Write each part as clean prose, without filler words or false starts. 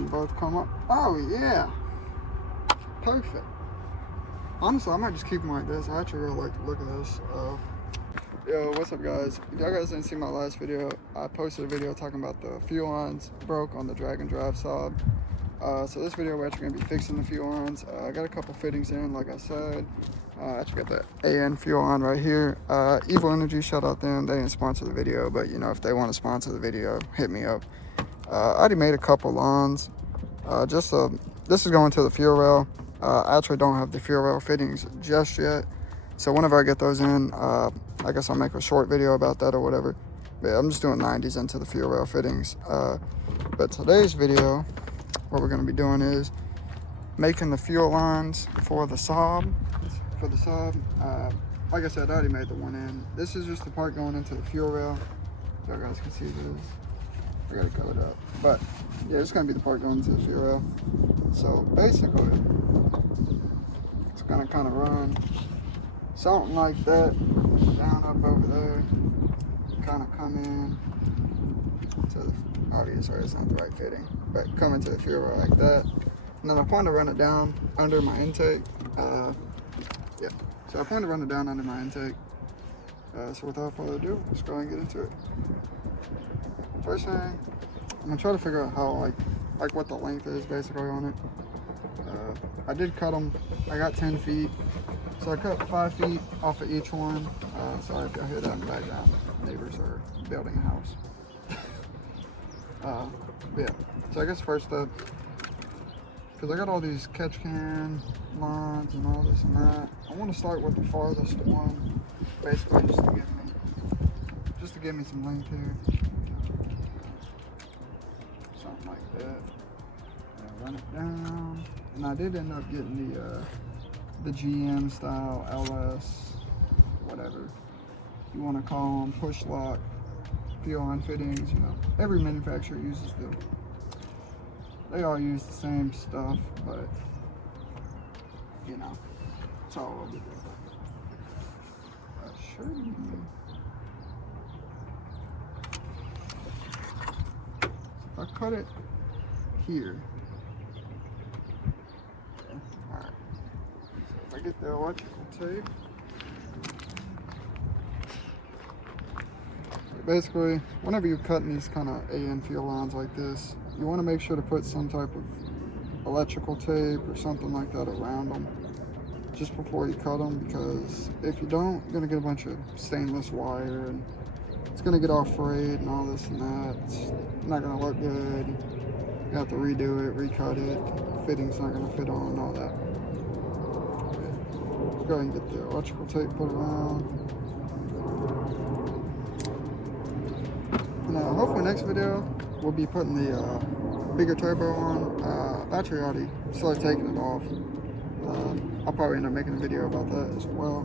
them both come up. Oh yeah, perfect. Honestly, I might just keep them like this. I actually really like the look of this. Yo, what's up guys? If y'all guys didn't see my last video, I posted a video talking about the fuel lines broke on the Drag&Drive Saab. So this video we're actually going to be fixing the fuel lines. I got a couple fittings in, like I said. I actually got the AN fuel line right here. Evil Energy, shout out them. They didn't sponsor the video, but you know, if they want to sponsor the video, hit me up. I already made a couple lines. This is going to the fuel rail. I actually don't have the fuel rail fittings just yet. So whenever I get those in, I guess I'll make a short video about that or whatever. But yeah, I'm just doing 90s into the fuel rail fittings. But today's video, what we're going to be doing is making the fuel lines for the Saab. Like I said, I already made the one in. This is just the part going into the fuel rail. So you guys can see this. I gotta cover it up. But yeah, it's gonna be the part going into the fuel rail. So basically, it's gonna kind of run something like that, down up over there, kind of come in to the, obviously it's not the right fitting, but come into the fuel rail like that. And then I plan to run it down under my intake. Yeah, so I plan to run it down under my intake. So without further ado, let's go ahead and get into it. First thing, I'm gonna try to figure out how, like what the length is basically on it. I did cut them, I got 10 feet. So I cut 5 feet off of each one. Sorry if y'all hear that in the background. Neighbors are building a house. Yeah, so I guess first step, because I got all these catch can lines and all this and that, I want to start with the farthest one, basically just to give me some length here. Something like that. And run it down. And I did end up getting the GM style, LS, whatever you want to call them, push lock fuel line fittings. You know, every manufacturer uses them. They all use the same stuff, but you know, it's all a little bit different. If I cut it here, okay, all right. So if I get the electrical tape, basically, whenever you're cutting these kind of AN fuel lines like this, you want to make sure to put some type of electrical tape or something like that around them just before you cut them, because if you don't, you're going to get a bunch of stainless wire and it's going to get all frayed and all this and that. It's not going to look good. You have to redo it, recut it. Fitting's not going to fit on, all that. Okay. Let's go ahead and get the electrical tape put around. And hopefully next video we'll be putting the bigger turbo on. Battery already started taking it off. I'll probably end up making a video about that as well.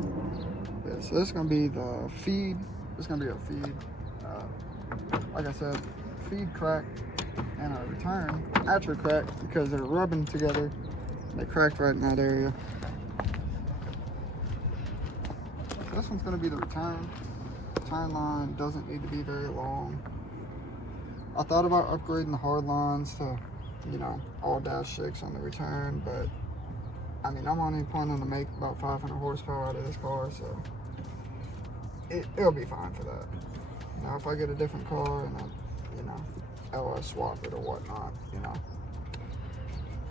Yeah, so this is going to be the feed. This is going to be a feed. Like I said, feed cracked and a return actually cracked because they're rubbing together. They cracked right in that area. So this one's going to be the return. Return line doesn't need to be very long. I thought about upgrading the hard lines to, you know, all -6 on the return, but I mean, I'm only planning to make about 500 horsepower out of this car, so it'll be fine for that. Now, if I get a different car and I, you know, LS swap it or whatnot, you know,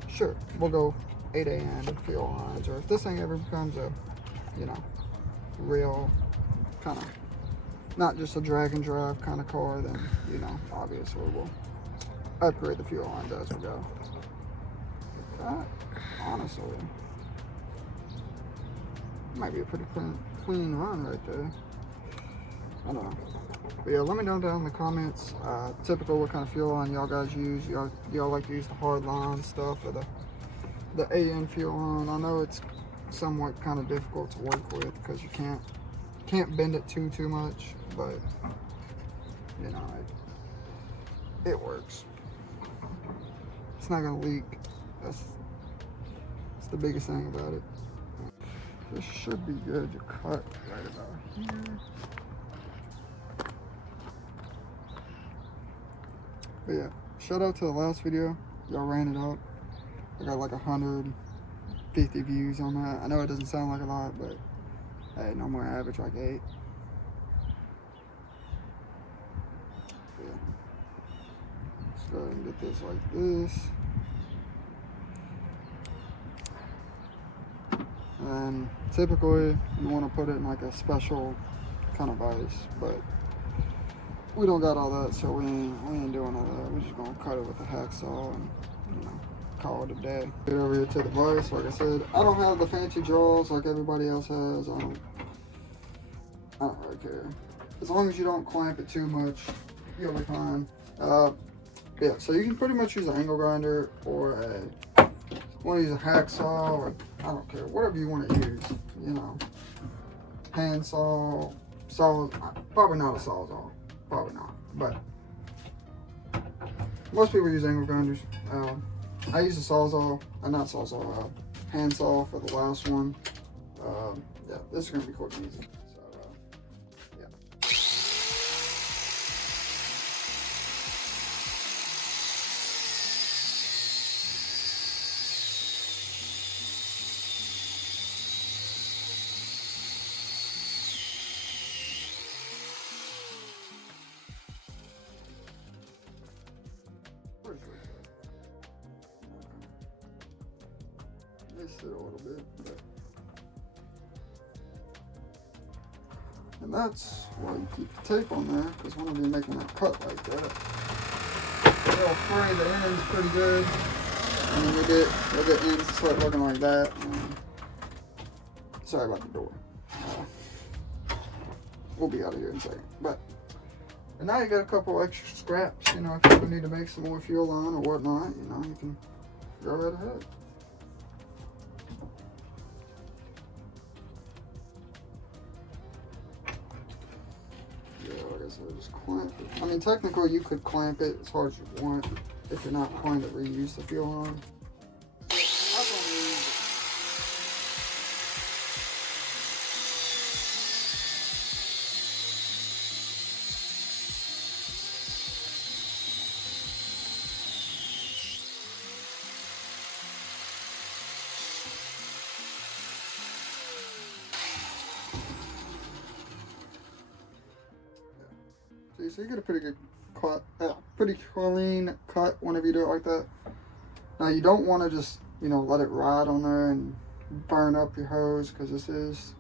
sure, we'll go 8 AN fuel lines, or if this thing ever becomes a, you know, real kind of, not just a Drag&Drive kind of car, then, you know, obviously we'll upgrade the fuel lines as we go. That, honestly, might be a pretty clean run right there. I don't know. But yeah, let me know down in the comments, typical what kind of fuel line y'all guys use. Y'all like to use the hard line stuff or the AN fuel line. I know it's somewhat kind of difficult to work with because you can't bend it too much, but you know, it works. It's not gonna leak. That's the biggest thing about it. This should be good to cut right about here. But yeah, shout out to the last video. Y'all ran it up. I got like 150 views on that. I know it doesn't sound like a lot, but hey, no more average like 8. Yeah. Let's go ahead and get this like this. And typically you want to put it in like a special kind of vise, but we don't got all that, so we ain't doing all that. We're just gonna cut it with a hacksaw and, you know, call it a day. Get over here to the vise. Like I said, I don't have the fancy jaws like everybody else has. I don't really care. As long as you don't clamp it too much, you'll be fine. Yeah, so you can pretty much use an angle grinder or want to use a hacksaw, or I don't care, whatever you want to use. You know, hand saw, probably not a sawzall. Probably not, but most people use angle grinders. I use a sawzall, not sawzall, hand saw for the last one. Yeah, this is gonna be quick and easy. So, yeah. Pretty sure it's good. Missed it a little bit, but. And that's why you keep the tape on there, because when you're making a cut like that, it'll fray the ends pretty good, and then you'll get ends that start looking like that. Sorry about the door. We'll be out of here in a second. And now you got a couple extra scraps, you know, if you ever need to make some more fuel line or whatnot, you know, you can go right ahead. So just clamp it. I mean, technically you could clamp it as hard as you want if you're not trying to reuse the fuel line. So you get a pretty good cut, pretty clean cut whenever you do it like that. Now you don't want to just, you know, let it ride on there and burn up your hose, because this is,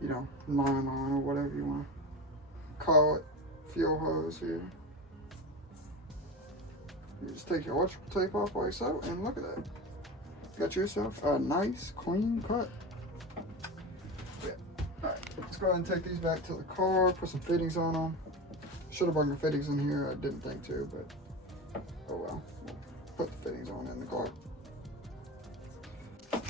you know, nylon or whatever you want to call it, fuel hose here. You just take your electrical tape off like so, and look at that. Got yourself a nice clean cut. Yeah. Alright, let's go ahead and take these back to the car, put some fittings on them. Should have brought the fittings in here. I didn't think to, but oh well. We'll put the fittings on in the car.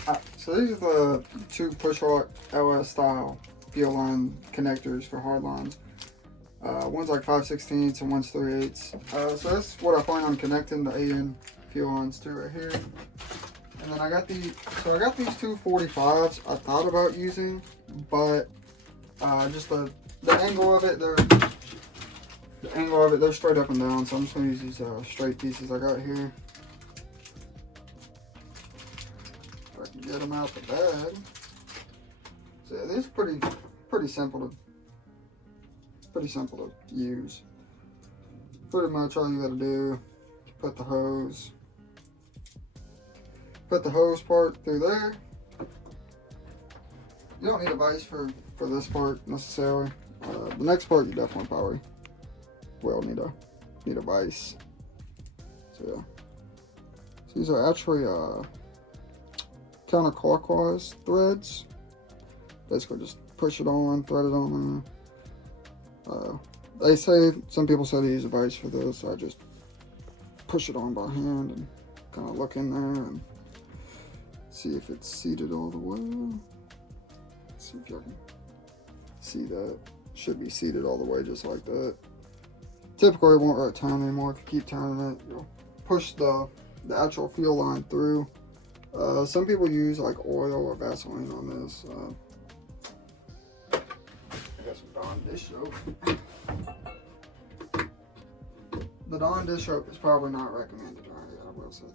Alright, so these are the 2 push-rod LS style fuel line connectors for hard lines. One's like 5/16 and one's 3/8. So that's what I plan on connecting the AN fuel lines to right here. And then I got these 2 45s I thought about using, but just the angle of it, they're straight up and down, so I'm just gonna use these straight pieces I got here. If I can get them out the bag. So yeah, these are pretty simple to use. Pretty much all you gotta do, put the hose part through there. You don't need a vise for this part necessarily. The next part you definitely probably will need a vise. So yeah. So these are actually counterclockwise threads. Basically just push it on, thread it on there. They say, some people say to use a vise for this. I just push it on by hand and kind of look in there and see if it's seated all the way. Let's see if y'all can see that. Should be seated all the way just like that. Typically it won't really turn anymore. If you keep turning it, you'll push the actual fuel line through. Some people use like oil or Vaseline on this. I got some Dawn dish soap. The Dawn dish soap is probably not recommended right here, well said.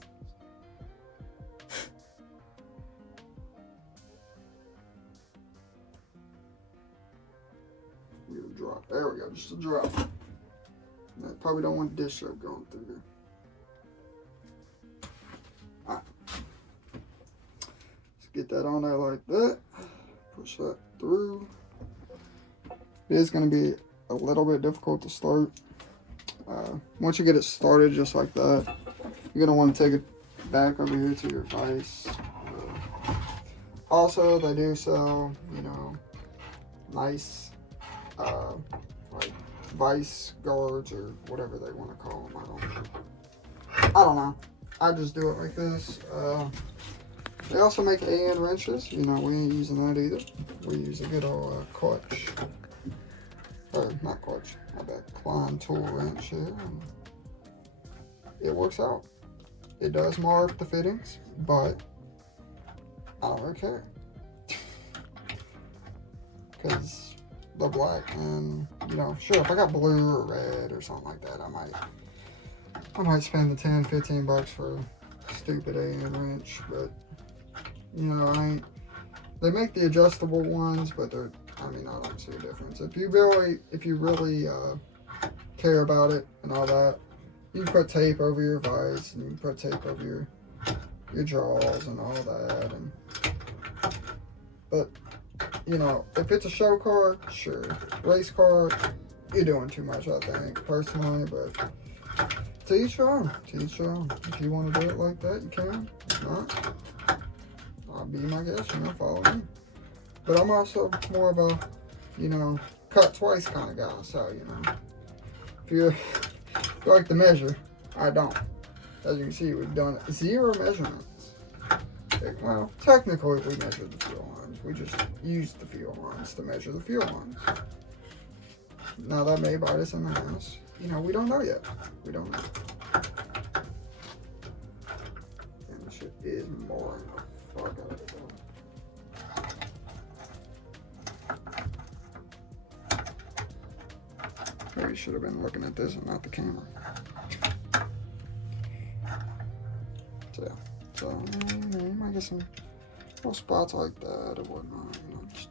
We're gonna drop. There we go, just a drop. I probably don't want dish soap going through there. Alright. Let's get that on there like that. Push that through. It is going to be a little bit difficult to start. Once you get it started just like that, you're going to want to take it back over here to your vise. Also, they do sell, you know, nice like vice guards or whatever they want to call them. I don't know. I just do it like this. They also make AN wrenches. You know, we ain't using that either. We use a good old clutch. Or not clutch, my bad. Klein tool wrench here. And it works out. It does mar up the fittings, but I don't really care. Because the black and, you know, sure, if I got blue or red or something like that, I might spend the 10, 15 bucks for a stupid AN wrench, but you know, they make the adjustable ones, but they're, I mean, I don't see a difference. If you really care about it and all that, you can put tape over your vise, and you can put tape over your jaws and all that. But you know, if it's a show car, sure. Race car, you're doing too much, I think, personally. But to each your own. To each your own. If you want to do it like that, you can. If not, I'll be my guest, you know, follow me. But I'm also more of a, you know, cut twice kind of guy. So, you know, if you like to measure, I don't. As you can see, we've done 0 measurements. Well, technically we measured the fuel lines. We just used the fuel lines to measure the fuel lines. Now that may bite us in the ass. You know, we don't know yet. We don't know. And this shit is boring the fuck out of it. Maybe should have been looking at this and not the camera. So, yeah. So, you might get some little spots like that or whatnot. You know, just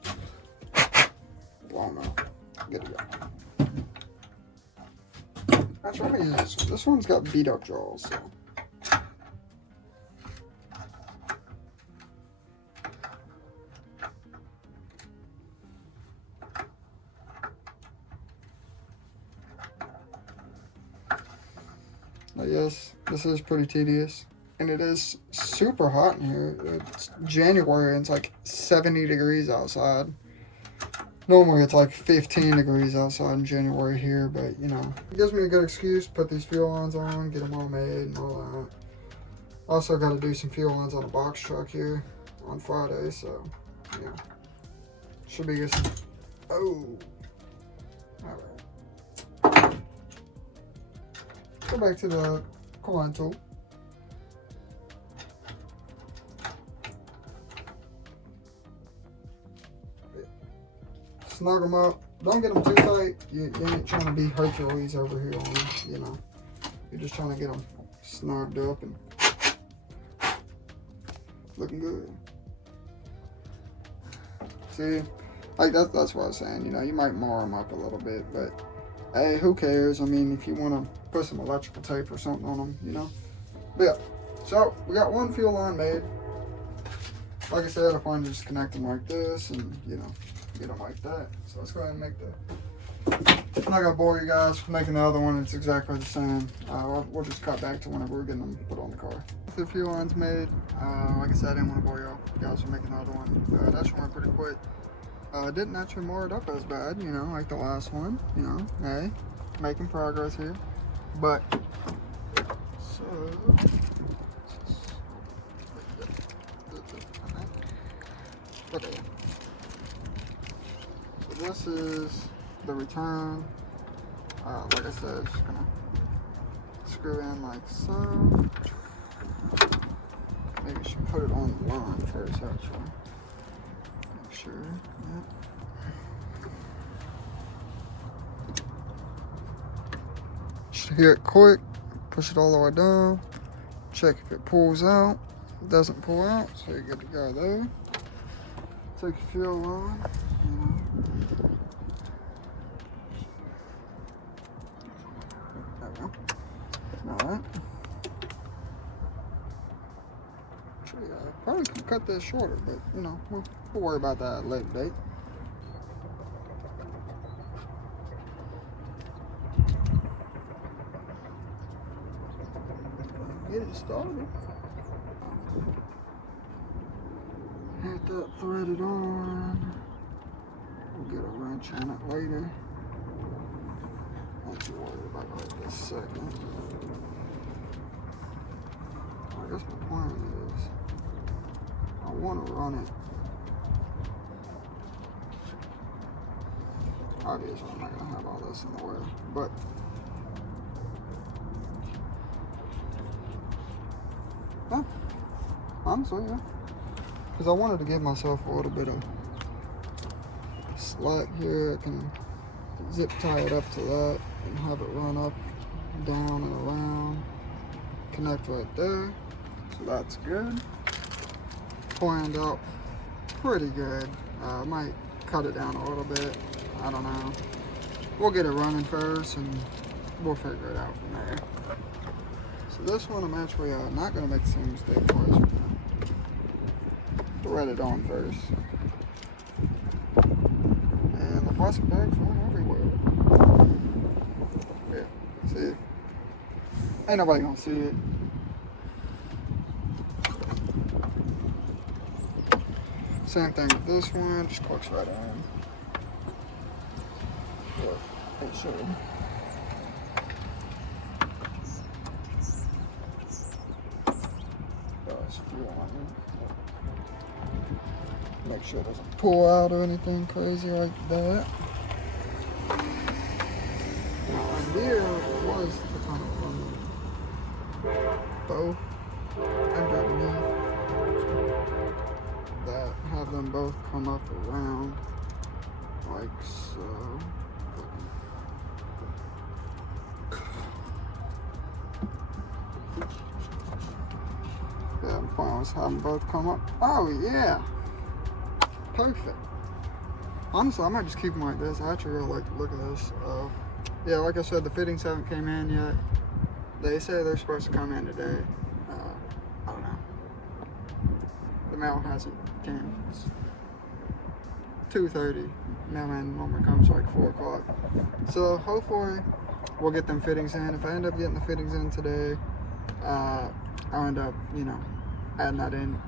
blown out. Good to go. Actually, let me use this one. This one's got beat up jaws, so. Yes, this is pretty tedious. And it is super hot in here. It's January and it's like 70 degrees outside. Normally it's like 15 degrees outside in January here, but you know, it gives me a good excuse to put these fuel lines on, get them all made and all that. Also got to do some fuel lines on a box truck here on Friday, so yeah. Should be good. Oh. Alright. Go back to the Klein tool. Snug them up. Don't get them too tight. You ain't trying to be Hercules over here on them, you know. You're just trying to get them snugged up and looking good. See, like that's what I was saying. You know, you might mar them up a little bit, but hey, who cares? I mean, if you want to put some electrical tape or something on them, you know. But yeah, so we got one fuel line made. Like I said, I plan to just connect them like this and, you know, get them like that. So let's go ahead and make the, I'm not gonna bore you guys for making the other one. It's exactly the same. We'll just cut back to whenever we're getting them put on the car. The fuel line's made. Like I said, I didn't want to bore y'all guys for making the other one. That should went pretty quick. Didn't actually mar it up as bad, you know, like the last one. You know, hey, making progress here. But so okay. So this is the return. Like I said, just gonna screw in like so. Maybe I should put it on the line first, actually. Make sure. Yep. Just hit quick, push it all the way down, Check if it pulls out. It doesn't pull out, so you're good to go there. Take your fuel on. There we go. Alright. Probably could cut this shorter, but we'll worry about that at a later date. Get it started. Get that threaded on. We'll get a wrench on it later. Not too worried about it right this second. I guess my plan is I want to run it. Obviously, I'm not going to have all this in the way, but yeah, honestly, yeah. Because I wanted to give myself a little bit of slack here. I can zip tie it up to that and have it run up, down, and around. Connect right there. So that's good. Planned out pretty good. I might cut it down a little bit. I don't know. We'll get it running first and we'll figure it out from there. So this one I'm actually not going to make the same mistake twice. Thread it on first. And the plastic bag's going everywhere. Yeah, see it? Ain't nobody going to see it. Same thing with this one, just clicks right on. Well, it should. Make sure it doesn't pull out or anything crazy like that. My idea was to kind of run both underneath that, have them both come up around like so. Yeah, I'm fine with having both come up. Oh yeah, perfect. Honestly, I might just keep them like this. I actually really like to look at this. Yeah, like I said, the fittings haven't came in yet. They say they're supposed to come in today. I don't know. The mail hasn't came. It's 2:30. Mailman normally comes like 4 o'clock. So hopefully we'll get them fittings in. If I end up getting the fittings in today, I'll end up, adding that in.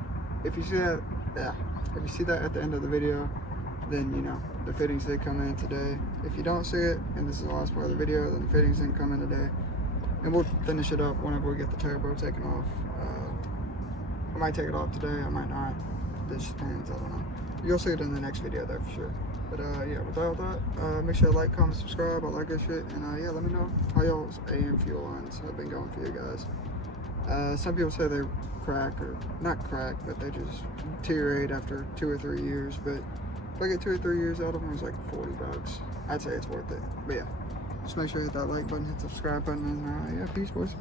If you see that, if you see that at the end of the video, then the fittings did come in today. If you don't see it, and this is the last part of the video, then the fittings didn't come in today. And we'll finish it up whenever we get the turbo taken off. I might take it off today, I might not. This depends, I don't know. You'll see it in the next video there for sure. But yeah, without that, make sure to like, comment, subscribe, I like good shit. And yeah, let me know how y'all's AM fuel lines have been going for you guys. Some people say they crack, or not crack, but they just deteriorate after 2 or 3 years. But if I get 2 or 3 years out of them, it's like $40. I'd say it's worth it. But yeah, just make sure you hit that like button, hit the subscribe button, and yeah, peace, boys.